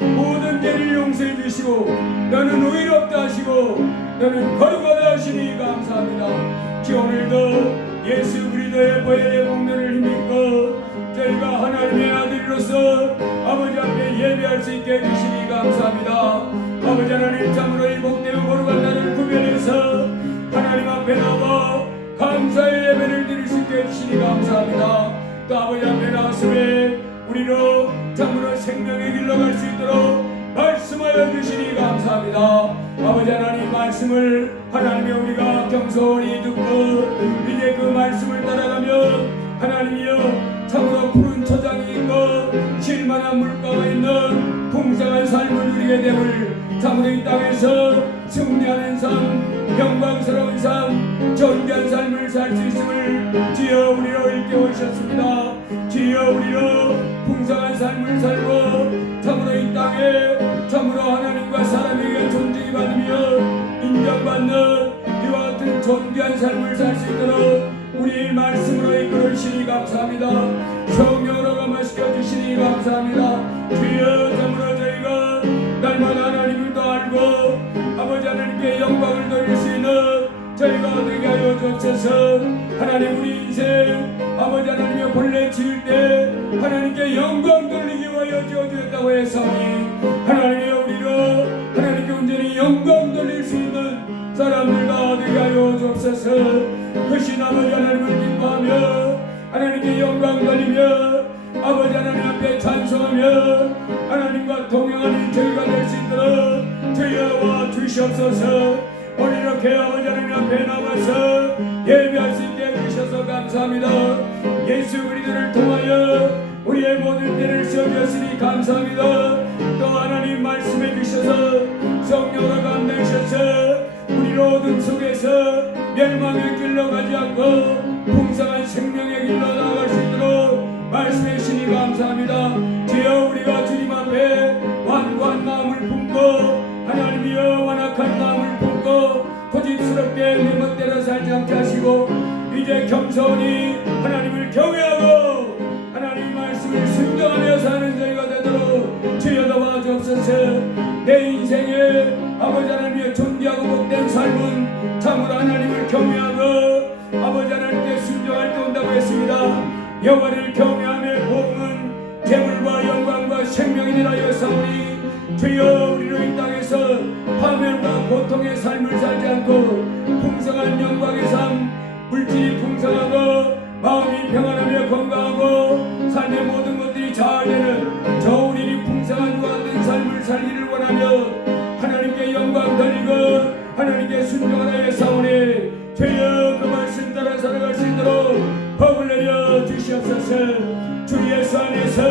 모든 죄를 용서해 주시고 너는 의롭다 하시고 너는 거룩하다 하시니 감사합니다. 주 오늘도 예수 그리스도의 보혈의 복면을 힘입고 저희가 하나님의 아들로서 아버지 앞에 예배할 수 있게 해주시니 감사합니다. 아버지 하나님, 참으로 이 복되고 거룩한 날을 구별해서 하나님 앞에 나와 감사의 예배를 드릴 수 있게 해주시니 감사합니다. 또 아버지 앞에 나왔음에 우리로 참으로 생명의 길로 갈 수 있도록 말씀하여 주시니 감사합니다. 아버지 하나님, 말씀을 하나님의 우리가 겸손히 듣고 이제 그 말씀을 따라가면 하나님이여 참으로 푸른 초장이 있고 쉴만한 물가가 있는 풍성한 삶을 누리게 됨을, 참으로 이 땅에서 승리하는 삶, 영광스러운 삶, 존귀한 삶을 살 수 있음을 주여 우리로 일깨우셨습니다. 주여 우리로 풍성한 삶을 살고 참으로 이 땅에 참으로 하나님과 사람에게 존중이 받으며 인정받는 이와 같은 존귀한 삶을 살 수 있도록 우리 말씀으로 이끌어 주시니 감사합니다. 성령으로 감화시켜 주시니 감사합니다. 주여 참으로 저희가 날마다 하나님을 더 알고 아버지 하나님께 영광을 돌릴 수 있는 저희가 되게 하여 주옵소서. 하나님, 우리 인생 아버지 하나님의 본래 지을 때 하나님께 영광 돌리기 위하여 지어주었다고 했사오니 하나님의 우리로 하나님께 온전히 영광 돌릴 수 있는 사람들과 되게 하여 주옵소서. 크신 아버지 하나님을 기뻐하며 하나님께 영광 돌리며 아버지 하나님 앞에 찬송하며 하나님과 동행하는 저희가 될 수 있도록 주여와 주시옵소서. 오늘 이렇게 아버지 하나님 앞에 나와서 예배할 수 있게 해주셔서 감사합니다. 예수 그리스도를 통하여 우리의 모든 죄를 씌워주셨으니 감사합니다. 또 하나님 말씀해 주셔서 성령으로 감내셔서 우리로 어둠 속에서 멸망의 길로 가지 않고 풍성한 생명의 길로 나아갈 수 있도록 말씀해 주시니 감사합니다. 주여, 우리가 주님 앞에 완고한 마음을 품고 하나님이여 완악한 마음을 품고 고집스럽게 내 멋대로 살지 않게 하시고 이제 겸손히 하나님을 경외하고 하나님 말씀을 순종하며 사는 저희가 되도록 주여 도와주옵소서. 내 인생에 아버지 하나님의 존귀하고 복된 삶은 참으로 하나님을 경외하고 아버지 하나님께 순종할 때 온다고 했습니다. 여호와를 경외함의 복은 재물과 영광과 생명이니라 하였사오니 주여, 우리로 이 땅에서 파멸과 고통의 삶을 살지 않고 풍성한 영광의 삶, 물질이 풍성하고 마음이 평안하며 건강하고 삶의 모든 것들이 잘 되는 저 우리는 풍성한 것 같은 삶을 살기를 원하며 하나님께 영광 돌리고 하나님께 순종하라 했사오니 주여, 그 말씀 따라 살아갈 수 있도록 법을 내려 주시옵소서. 주 예수 안에서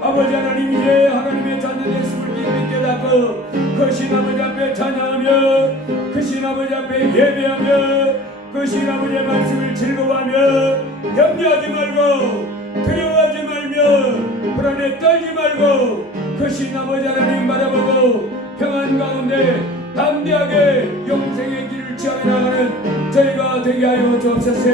아버지 하나님, 이제 하나님의 자녀 됐음을 깊이 깨닫고 크신 아버지 앞에 찬양하며 크신 아버지 앞에 예배하며 크신 아버지의 말씀을 즐거워하며 염려하지 말고 두려워하지 말며 불안에 떨지 말고 크신 아버지 하나님 바라보고 평안 가운데 담대하게 영생의 길을 취하며 나가는 저희가 되게 하여 주옵소서.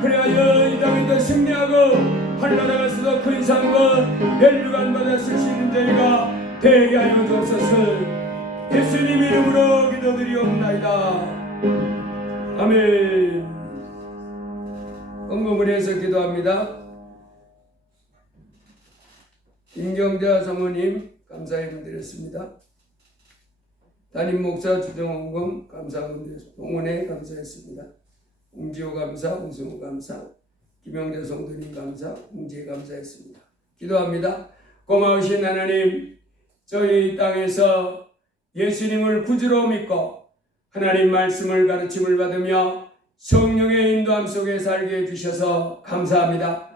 그리하여 이 땅에도 승리하고 하늘나라가서도 큰 상과 멸류관 받았을 수 있는 저희가 되게 하여 주옵소서. 예수님 이름으로 기도드리옵나이다. 아멘. 헌금을 해서 기도합니다. 임경자 사모님 감사의 분드렸습니다. 담임 목사 주정헌금 감사헌금 드렸습니다. 동원에 감사했습니다. 웅지호 감사, 웅승호 감사, 김영재 성도님 감사, 웅재 감사했습니다. 기도합니다. 고마우신 하나님, 저희 땅에서 예수님을 구주로 믿고 하나님 말씀을 가르침을 받으며 성령의 인도함 속에 살게 해주셔서 감사합니다.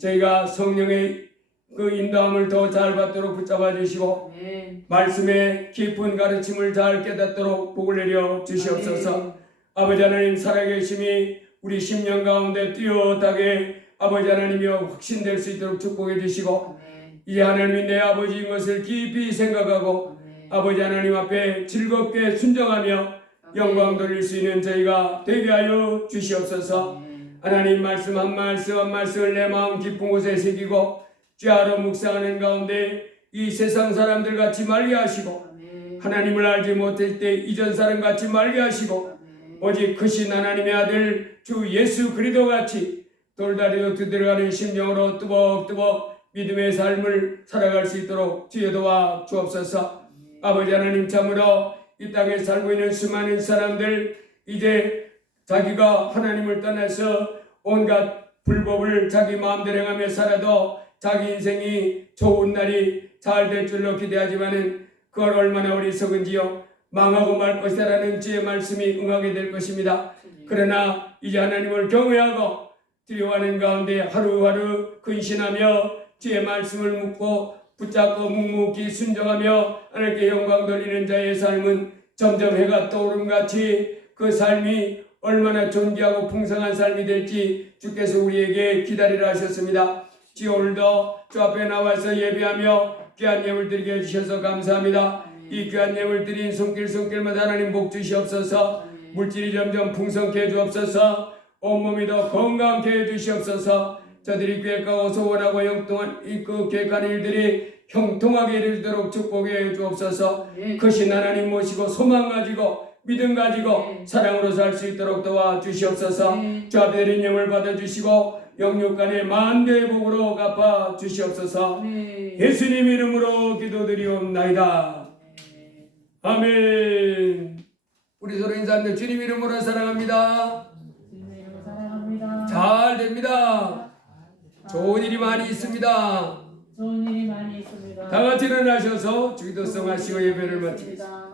저희가 성령의 그 인도함을 더 잘 받도록 붙잡아 주시고 말씀의 깊은 가르침을 잘 깨닫도록 복을 내려 주시옵소서. 아버지 하나님, 살아계심이 우리 심령 가운데 뚜렷하게 아버지 하나님이여 확신될 수 있도록 축복해 주시고 이제 하나님이 내 아버지인 것을 깊이 생각하고 아버지 하나님 앞에 즐겁게 순종하며 영광 돌릴 수 있는 저희가 되게 하여 주시옵소서. 하나님 말씀 한 말씀 한 말씀을 내 마음 깊은 곳에 새기고 쥐하러 묵상하는 가운데 이 세상 사람들 같이 말게 하시고 하나님을 알지 못할 때 이전 사람 같이 말게 하시고 오직 크신 하나님의 아들 주 예수 그리스도 같이 돌다리로 두드려가는 심령으로 뚜벅뚜벅 믿음의 삶을 살아갈 수 있도록 주여 도와 주옵소서. 아버지 하나님 참으로 이 땅에 살고 있는 수많은 사람들 이제 자기가 하나님을 떠나서 온갖 불법을 자기 마음대로 행하며 살아도 자기 인생이 좋은 날이 잘 될 줄로 기대하지만은 그걸 얼마나 어리석은지요. 망하고 말 것이라는 주의 말씀이 응하게 될 것입니다. 그러나 이제 하나님을 경외하고 두려워하는 가운데 하루하루 근신하며 주의 말씀을 묻고 붙잡고 묵묵히 순종하며 하나님께 영광 돌리는 자의 삶은 점점 해가 떠오름같이 그 삶이 얼마나 존귀하고 풍성한 삶이 될지 주께서 우리에게 기다리라 하셨습니다. 주여 오늘도 주 앞에 나와서 예배하며 귀한 예물 드리게 해주셔서 감사합니다. 이 귀한 예물 드린 손길마다 하나님 복 주시옵소서. 물질이 점점 풍성케 해주옵소서. 온몸이 더 건강케 해주시옵소서. 저들이 계획하고 소원하고 형통한 그 계획하는 일들이 형통하게 이루도록 축복해 주옵소서. 크신 하나님 모시고 소망 가지고 믿음 가지고 사랑으로 살 수 있도록 도와주시옵소서. 주 앞에 드린 예물 받아주시고 영육간의 만대의 복으로 갚아 주시옵소서. 예수님 이름으로 기도드리옵나이다. 아멘. 우리 서로 인사합니다. 주님 이름으로 사랑합니다. 잘 됩니다. 좋은 일이 많이 있습니다. 좋은 일이 많이 있습니다. 다 같이 일어나셔서 주기도성 하시고 예배를 마치겠습니다.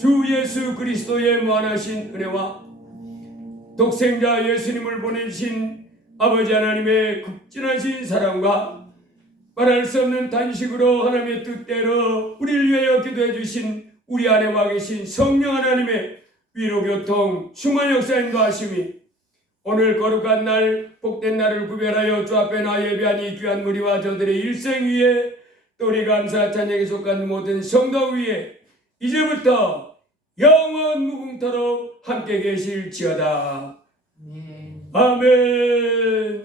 주 예수 그리스도의 무한하신 은혜와 독생자 예수님을 보내주신 아버지 하나님의 극진하신 사랑과 말할 수 없는 단식으로 하나님의 뜻대로 우리를 위하여 기도해 주신 우리 안에 와 계신 성령 하나님의 위로 교통 충만 역사인도 하심이 오늘 거룩한 날 복된 날을 구별하여 주 앞에 나 예배한 이 귀한 무리와 저들의 일생 위에 또 우리 감사 찬양에 속한 모든 성도 위에 이제부터 영원 무궁토록 함께 계실지어다. 아멘.